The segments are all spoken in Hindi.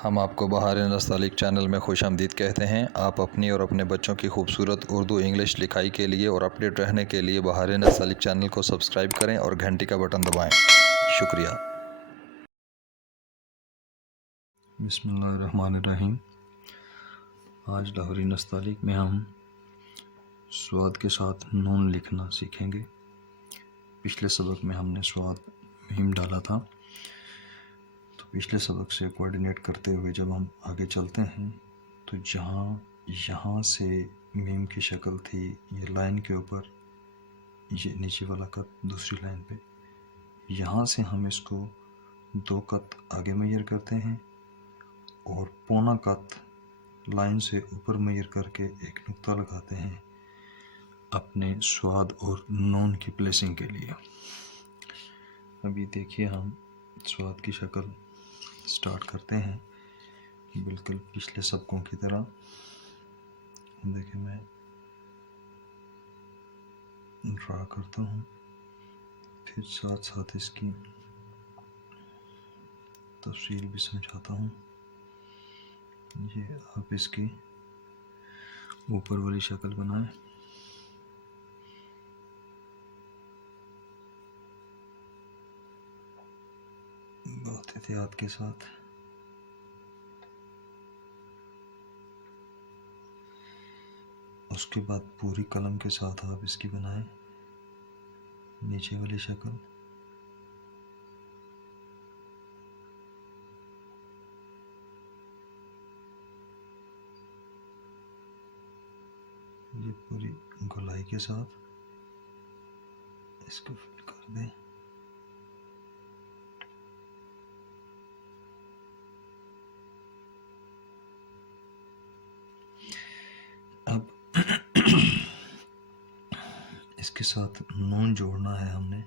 हम आपको बहार नस्तालिक चैनल में खुशामदीद कहते हैं। आप अपनी और अपने बच्चों की खूबसूरत उर्दू इंग्लिश लिखाई के लिए और अपडेट रहने के लिए बहार नस्तालिक चैनल को सब्सक्राइब करें और घंटी का बटन दबाएं। शुक्रिया। बिस्मिल्लाहिर्रहमानिर्रहीम। आज लाहौरी नस्तालिक में हम स्वाद के साथ नून लिखना सीखेंगे। पिछले सबक में हमने स्वाद मीम डाला था, तो पिछले सबक से कोऑर्डिनेट करते हुए जब हम आगे चलते हैं तो यहाँ से मीम की शक्ल थी, ये लाइन के ऊपर, ये नीचे वाला कत दूसरी लाइन पे, यहाँ से हम इसको 2 कत आगे मेजर करते हैं और पौना कत लाइन से ऊपर मेजर करके एक नुक्ता लगाते हैं अपने स्वाद और नून की प्लेसिंग के लिए। अभी देखिए हम स्वाद की शक्ल स्टार्ट करते हैं बिल्कुल पिछले सबकों की तरह। देखिए मैं ड्रा करता हूँ, फिर साथ साथ इसकी तफसील भी समझाता हूँ। ये आप इसकी ऊपर वाली शक्ल बनाएं। बहुत एहतियात के साथ। उसके बाद पूरी कलम के साथ आप इसकी बनाएं नीचे वाली शक्ल। ये पूरी गोलाई के साथ इसको फिल कर दें। अब इसके साथ नून जोड़ना है हमने,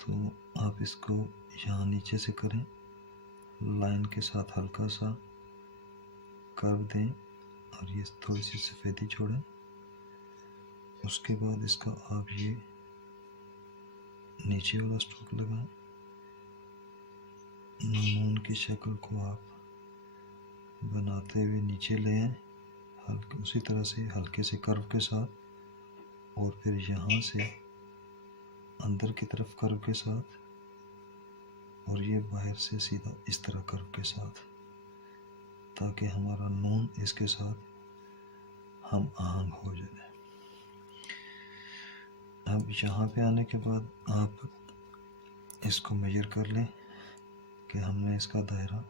तो आप इसको यहाँ नीचे से करें, लाइन के साथ हल्का सा कर दें और ये थोड़ी सी सफ़ेदी छोड़ें। उसके बाद इसका आप ये नीचे वाला स्ट्रोक लगाएं। नून की शक्ल को आप बनाते हुए नीचे ले आएं, हल्के उसी तरह से हल्के से कर्व के साथ, और फिर यहाँ से अंदर की तरफ कर्व के साथ, और ये बाहर से सीधा इस तरह कर्व के साथ, ताकि हमारा नून इसके साथ हम आहंग हो जाए। अब यहाँ पे आने के बाद आप इसको मेजर कर लें कि हमने इसका दायरा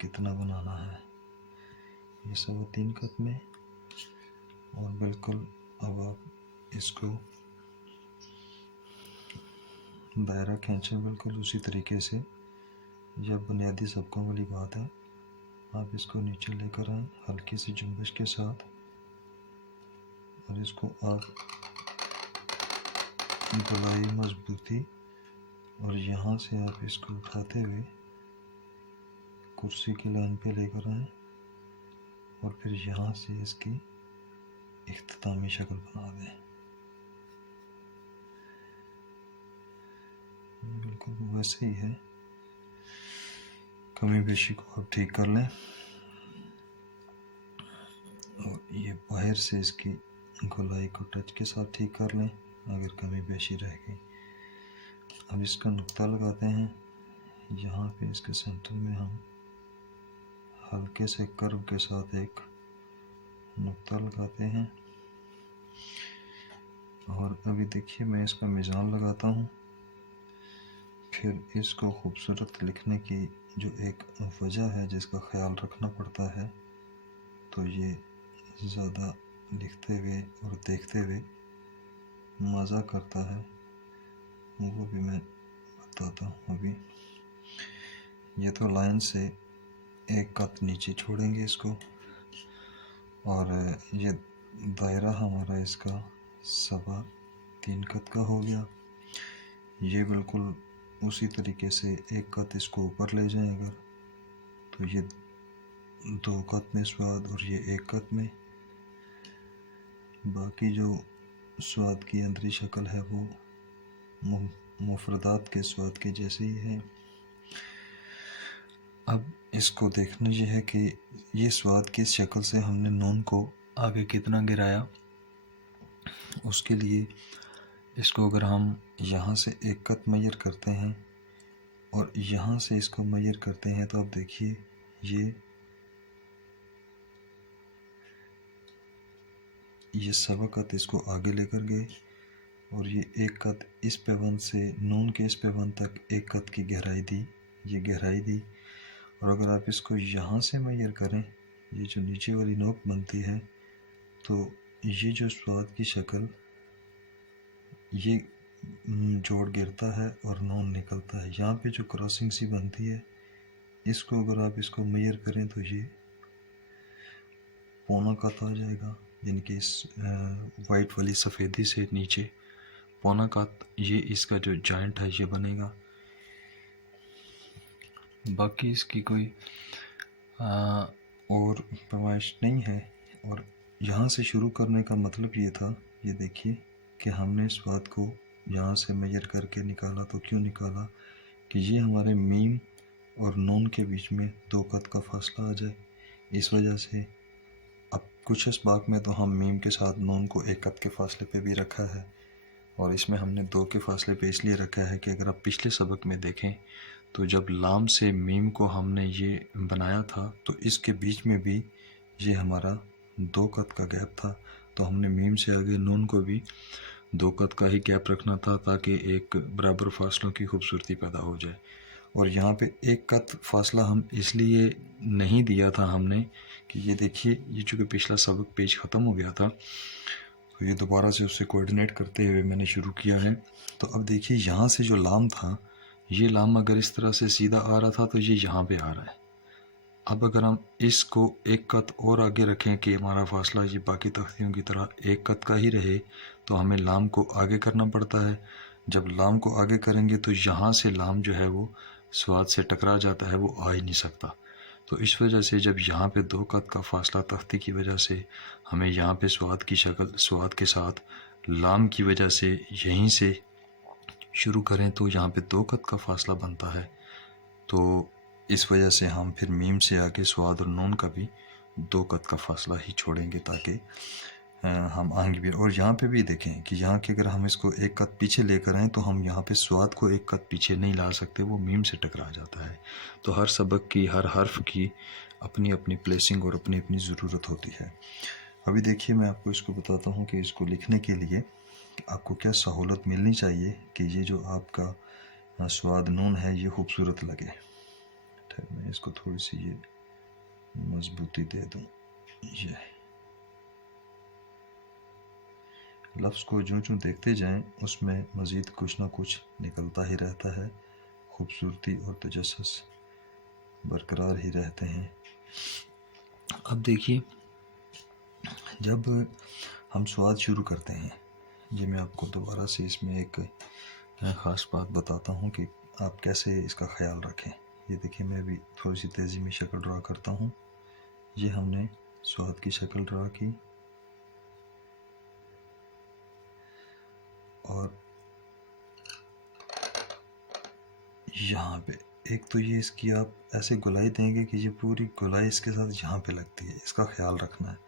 कितना बनाना है। ये 3.25 कत में, और बिल्कुल अब आप इसको दायरा खींचें बिल्कुल उसी तरीके से। जब बुनियादी सबकों वाली बात है, आप इसको नीचे लेकर आएं हल्की सी जुम्बिश के साथ, और इसको आप गोलाई मजबूती, और यहाँ से आप इसको उठाते हुए कुर्सी की लाइन पे लेकर आएं, और फिर यहाँ से इसकी इख्तितामी शक्ल बना दें। बिल्कुल वैसे ही है, कमी बेशी को आप ठीक कर लें, और ये बाहर से इसकी गोलाई को टच के साथ ठीक कर लें अगर कमी बेशी रह गई। अब इसका नुक्ता लगाते हैं। यहाँ पे इसके सेंटर में हम हल्के से कर्व के साथ एक नुक्ता लगाते हैं, और अभी देखिए मैं इसका मिज़ान लगाता हूँ। फिर इसको खूबसूरत लिखने की जो एक वजह है जिसका ख्याल रखना पड़ता है, तो ये ज़्यादा लिखते हुए और देखते हुए मज़ा करता है, वो भी मैं बताता हूँ। अभी ये तो लाइन से 1 कत नीचे छोड़ेंगे इसको, और ये दायरा हमारा इसका 3.25 कत का हो गया। ये बिल्कुल उसी तरीके से 1 कत इसको ऊपर ले जाएं अगर, तो ये 2 कत में स्वाद और ये 1 कत में। बाकी जो स्वाद की अंदरी शक्ल है वो मुफरदात के स्वाद के जैसे ही है। अब इसको देखना ये है कि ये स्वाद किस शक्ल से हमने नून को आगे कितना गिराया। उसके लिए इसको अगर हम यहाँ से एक कत मेजर करते हैं और यहाँ से इसको मेजर करते हैं, तो अब देखिए ये सवा कत इसको आगे लेकर गए और ये एक कत इस पैबंद से नून के इस पैबंद तक एक कत की गहराई दी, ये गहराई दी। और अगर आप इसको यहाँ से मेजर करें, ये जो नीचे वाली नोक बनती है, तो ये जो स्वाद की शक्ल, ये जोड़ गिरता है और नून निकलता है। यहाँ पे जो क्रॉसिंग सी बनती है, इसको अगर आप इसको मेजर करें तो ये पौना कत आ जाएगा, यानी कि इस वाइट वाली सफ़ेदी से नीचे पौना कत, ये इसका जो जॉइंट है ये बनेगा। बाकी इसकी कोई और पैमाइश नहीं है। और यहाँ से शुरू करने का मतलब ये था, ये देखिए कि हमने स्वाद को यहाँ से मेजर करके निकाला। तो क्यों निकाला कि ये हमारे मीम और नून के बीच में 2 कत का फासला आ जाए, इस वजह से। अब कुछ इसबाक में तो हम मीम के साथ नून को 1 कत के फासले पे भी रखा है, और इसमें हमने 2 के फासले पे इसलिए रखा है कि अगर आप पिछले सबक में देखें तो जब लाम से मीम को हमने ये बनाया था तो इसके बीच में भी ये हमारा 2 कत का गैप था। तो हमने मीम से आगे नून को भी 2 कत का ही गैप रखना था, ताकि एक बराबर फासलों की खूबसूरती पैदा हो जाए। और यहाँ पे 1 कत फासला हम इसलिए नहीं दिया था हमने कि ये देखिए, ये चूँकि पिछला सबक पेज ख़त्म हो गया था, तो ये दोबारा से उससे कोऑर्डिनेट करते हुए मैंने शुरू किया है। तो अब देखिए, यहाँ से जो लाम था, ये लाम अगर इस तरह से सीधा आ रहा था तो ये यहाँ पे आ रहा है। अब अगर हम इसको 1 कत और आगे रखें कि हमारा फासला ये बाकी तख्तियों की तरह 1 कत का ही रहे, तो हमें लाम को आगे करना पड़ता है। जब लाम को आगे करेंगे तो यहाँ से लाम जो है वो स्वाद से टकरा जाता है, वो आ ही नहीं सकता। तो इस वजह से जब यहाँ पे 2 कत का फासला तख्ती की वजह से हमें यहाँ पे स्वाद की शक्ल, स्वाद के साथ लाम की वजह से यहीं से शुरू करें तो यहाँ पे 2 कत का फासला बनता है। तो इस वजह से हम फिर मीम से आगे स्वाद और नून का भी 2 कत का फासला ही छोड़ेंगे, ताकि हम आगे भी। और यहाँ पे भी देखें कि यहाँ के अगर हम इसको 1 कत पीछे लेकर आएँ तो हम यहाँ पे स्वाद को 1 कत पीछे नहीं ला सकते, वो मीम से टकरा जाता है। तो हर सबक की, हर हर्फ की अपनी अपनी प्लेसिंग और अपनी अपनी ज़रूरत होती है। अभी देखिए, मैं आपको इसको बताता हूँ कि इसको लिखने के लिए आपको क्या सहूलत मिलनी चाहिए कि ये जो आपका स्वाद नून है ये खूबसूरत लगे। ठीक, मैं इसको थोड़ी सी ये मजबूती दे दूँ। ये लफ्ज़ को जो देखते जाएं उसमें मज़ीद कुछ ना कुछ निकलता ही रहता है, खूबसूरती और तजस्सुस बरकरार ही रहते हैं। अब देखिए, जब हम स्वाद शुरू करते हैं, ये मैं आपको दोबारा से इसमें एक ख़ास बात बताता हूँ कि आप कैसे इसका ख्याल रखें। ये देखिए, मैं भी थोड़ी सी तेज़ी में शक्ल ड्रा करता हूँ। ये हमने स्वाद की शक्ल ड्रा की, और यहाँ पे एक तो ये इसकी आप ऐसे गोलाई देंगे कि ये पूरी गोलाई इसके साथ यहाँ पे लगती है, इसका ख्याल रखना है।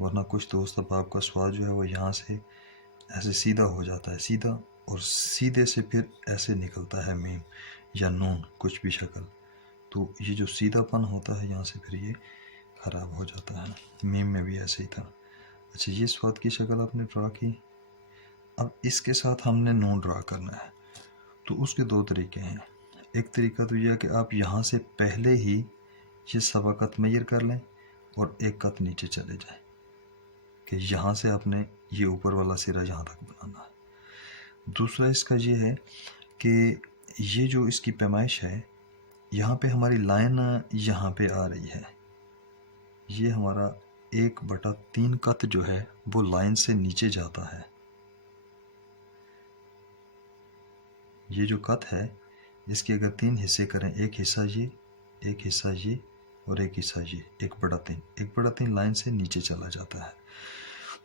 वरना कुछ दोस्त अब आपका स्वाद जो है वो यहाँ से ऐसे सीधा हो जाता है, सीधा, और सीधे से फिर ऐसे निकलता है मीम या नून, कुछ भी शक्ल। तो ये जो सीधापन होता है यहाँ से फिर ये ख़राब हो जाता है। मीम में भी ऐसे ही था। अच्छा, ये स्वाद की शक्ल आपने ड्रा की। अब इसके साथ हमने नून ड्रा करना है। तो उसके 2 तरीके हैं। एक तरीका तो यह है कि आप यहाँ से पहले ही ये सवा कत मेजर कर लें और 1 कत नीचे चले जाएं, कि यहाँ से आपने ये ऊपर वाला सिरा यहाँ तक बनाना है। दूसरा इसका ये है कि ये जो इसकी पैमाइश है, यहाँ पे हमारी लाइन यहाँ पे आ रही है, ये हमारा 1/3 कत जो है वो लाइन से नीचे जाता है। ये जो कत है इसके अगर 3 हिस्से करें, एक हिस्सा ये, एक हिस्सा ये और एक हिस्सा ये, 1/3 लाइन से नीचे चला जाता है।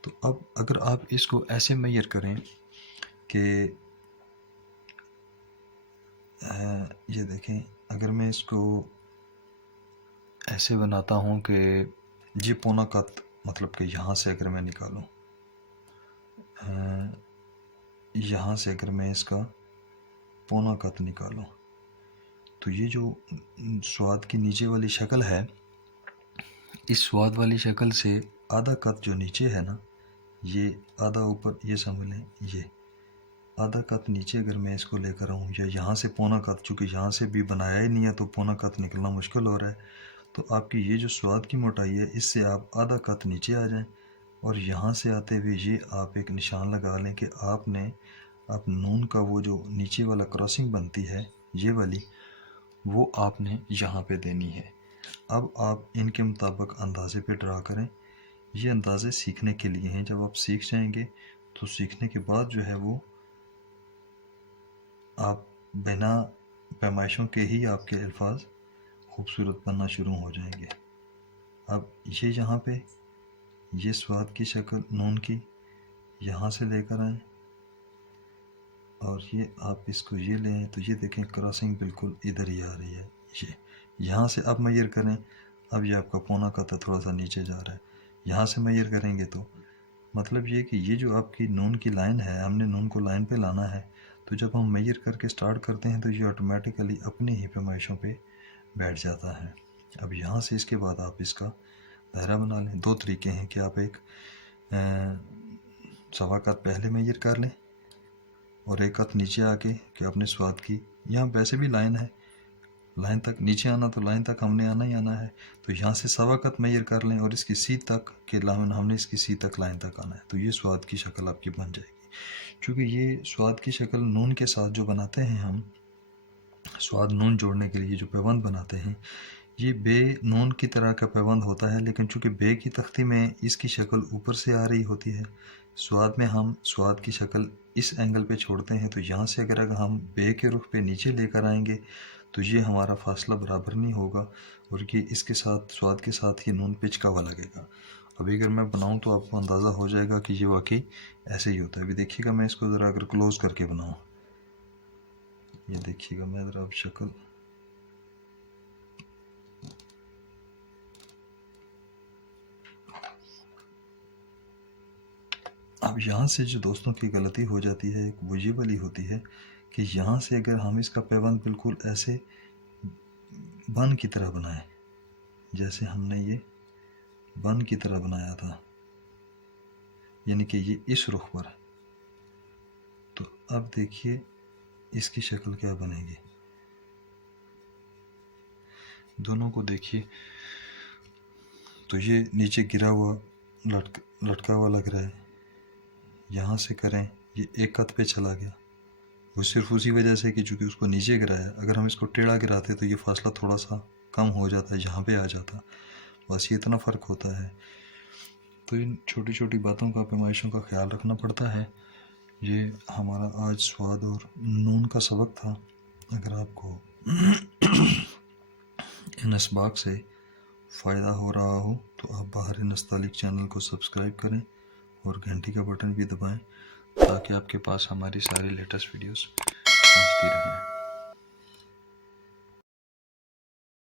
तो अब अगर आप इसको ऐसे मेजर करें कि ये देखें, अगर मैं इसको ऐसे बनाता हूँ कि ये पौना कत, मतलब कि यहाँ से अगर मैं निकालूँ, यहाँ से अगर मैं इसका पौना कत निकालूँ तो ये जो स्वाद की नीचे वाली शक्ल है, इस स्वाद वाली शक्ल से आधा कत जो नीचे है ना, ये आधा ऊपर, ये समझ लें, ये आधा कत नीचे अगर मैं इसको लेकर आऊँ, या यहाँ से पौना कत, चूँकि यहाँ से भी बनाया ही नहीं है तो पौना कत निकलना मुश्किल हो रहा है, तो आपकी ये जो स्वाद की मोटाई है, इससे आप आधा कत नीचे आ जाएं और यहाँ से आते हुए ये आप एक निशान लगा लें कि आपने आप नून का वो जो नीचे वाला क्रॉसिंग बनती है ये वाली, वो आपने यहाँ पे देनी है। अब आप इनके मुताबिक अंदाजे पे ड्रा करें। ये अंदाजे सीखने के लिए हैं, जब आप सीख जाएंगे तो सीखने के बाद जो है वो आप बिना पैमाइशों के ही आपके अल्फाज खूबसूरत बनना शुरू हो जाएंगे। अब ये यहाँ पे ये स्वाद की शक्ल नून की यहाँ से लेकर आएँ और ये आप इसको ये लें तो ये देखें क्रॉसिंग बिल्कुल इधर ही आ रही है। ये यहाँ से अब मेजर करें, अब ये आपका पौना कत थोड़ा सा नीचे जा रहा है। यहाँ से मेजर करेंगे तो मतलब ये कि ये जो आपकी नून की लाइन है, हमने नून को लाइन पे लाना है, तो जब हम मेजर करके स्टार्ट करते हैं तो ये ऑटोमेटिकली अपनी ही पैमाइशों पे बैठ जाता है। अब यहाँ से इसके बाद आप इसका दायरा बना लें। दो तरीके हैं कि आप एक सवा कत पहले मेजर कर लें और एक कत नीचे आके कि अपने स्वाद की, यहाँ वैसे भी लाइन है, लाइन तक नीचे आना तो लाइन तक हमने आना ही आना है, तो यहाँ से सवा कत मेजर कर लें और इसकी सी तक के लाइन, हमने इसकी सी तक लाइन तक आना है, तो ये स्वाद की शक्ल आपकी बन जाएगी। क्योंकि ये स्वाद की शक्ल नून के साथ जो बनाते हैं हम, स्वाद नून जोड़ने के लिए जो पैबंद बनाते हैं, ये बे नून की तरह का पैबंद होता है, लेकिन चूँकि बे की तख्ती में इसकी शक्ल ऊपर से आ रही होती है, स्वाद में हम स्वाद की शक्ल इस एंगल पे छोड़ते हैं, तो यहाँ से अगर हम बे के रुख पे नीचे लेकर आएंगे तो ये हमारा फासला बराबर नहीं होगा और ये इसके साथ स्वाद के साथ ये नून पिचका हुआ लगेगा। अभी अगर मैं बनाऊँ तो आपको अंदाज़ा हो जाएगा कि ये वाकई ऐसे ही होता है। अभी देखिएगा, मैं इसको ज़रा अगर क्लोज़ करके बनाऊँ, ये देखिएगा, मैं ज़रा अब शक्ल, अब यहाँ से जो दोस्तों की गलती हो जाती है वो ये वाली होती है कि यहाँ से अगर हम इसका पैबंद बिल्कुल ऐसे बन की तरह बनाएं, जैसे हमने ये बन की तरह बनाया था, यानी कि ये इस रुख पर, तो अब देखिए इसकी शक्ल क्या बनेगी। दोनों को देखिए तो ये नीचे गिरा हुआ लटका हुआ लग रहा है। यहाँ से करें, ये एक कत पे चला गया, वो सिर्फ उसी वजह से कि चूँकि उसको नीचे गिराया। अगर हम इसको टेढ़ा गिराते तो ये फासला थोड़ा सा कम हो जाता, यहाँ पे आ जाता, बस ये इतना फ़र्क होता है। तो इन छोटी छोटी बातों का, पैमाइशों का ख्याल रखना पड़ता है। ये हमारा आज स्वाद और नून का सबक था। अगर आपको इन असबाक से फ़ायदा हो रहा हो तो आप बाहर नस्तालिक चैनल को सब्सक्राइब करें और घंटी का बटन भी दबाएं ताकि आपके पास हमारी सारी लेटेस्ट वीडियोस पहुंचती रहें।